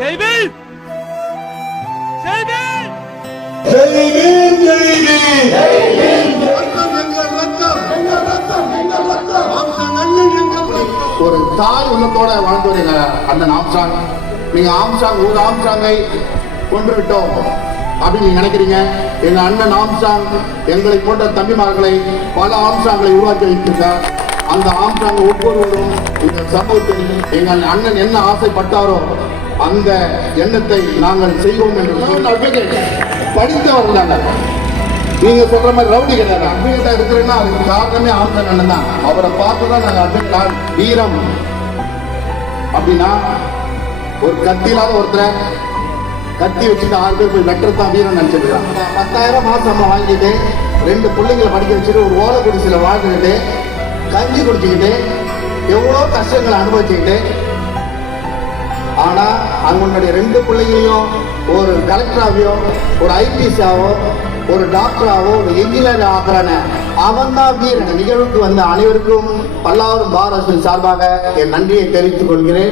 செய்வேன் செய்வேன் ஒரு தாய் உள்ளத்தோட வாழ்ந்து வருகிற அண்ணன் ஆம்ஸ்ட்ராங், நீங்க ஆம்ஸ்ட்ராங் ஒரு ஆம்ஸ்ட்ராங்கை கொண்டு விட்டோம் அப்படின்னு நீங்க நினைக்கிறீங்க. எங்க அண்ணன் ஆம்ஸ்ட்ராங் எங்களை போன்ற தம்பிமார்களை பல ஆம்ஸ்ட்ராங்களை உருவாக்கி வைத்திருக்கார். அந்த ஆம்ஸ்ட்ராங் ஒவ்வொருவரும் இந்த சமூகத்தில் எங்கள் அண்ணன் என்ன ஆசைப்பட்டாரோ அந்த எண்ணத்தை நாங்கள் செய்வோம் என்று படித்தவர்கள். நீங்க சொல்ற மாதிரி ரவுடி கிடையாது. அட்வொகேட்டா இருக்கிறேன்னா அதுக்கு காரணமே ஆம்ஸ்ட்ராங் அண்ணன் தான். அவரை பார்த்துதான் நாங்கள் அட்வொகேட் வீரம் அப்படின்னா ஒரு கத்தி இல்லாத ஒருத்தரை கத்தி வச்சுட்டு 6 பேர் போய் வெட்டுறதான் வீரம் நினைச்சிருக்கான். 10,000 மாசம் வாங்கிட்டு 2 பிள்ளைங்களை படிக்க வச்சுட்டு ஒரு ஓலை குடிசையில வாழ்ந்துக்கிட்டு கஞ்சி குடிச்சுக்கிட்டு எவ்வளோ கஷ்டங்களை அனுபவிச்சுக்கிட்டு, ஆனா அவங்களுடைய 2 பிள்ளைங்களையும் ஒரு கலெக்டராகவோ ஒரு ஐபிஎஸ்ஆவோ ஒரு டாக்டராகவோ ஒரு என்ஜினியர் ஆகிறான அவன் தான் வீரன். நிகழ்வுக்கு வந்த அனைவருக்கும் பல்லாவரம் பாரத சார்பாக என் நன்றியை தெரிவித்துக் கொள்கிறேன்.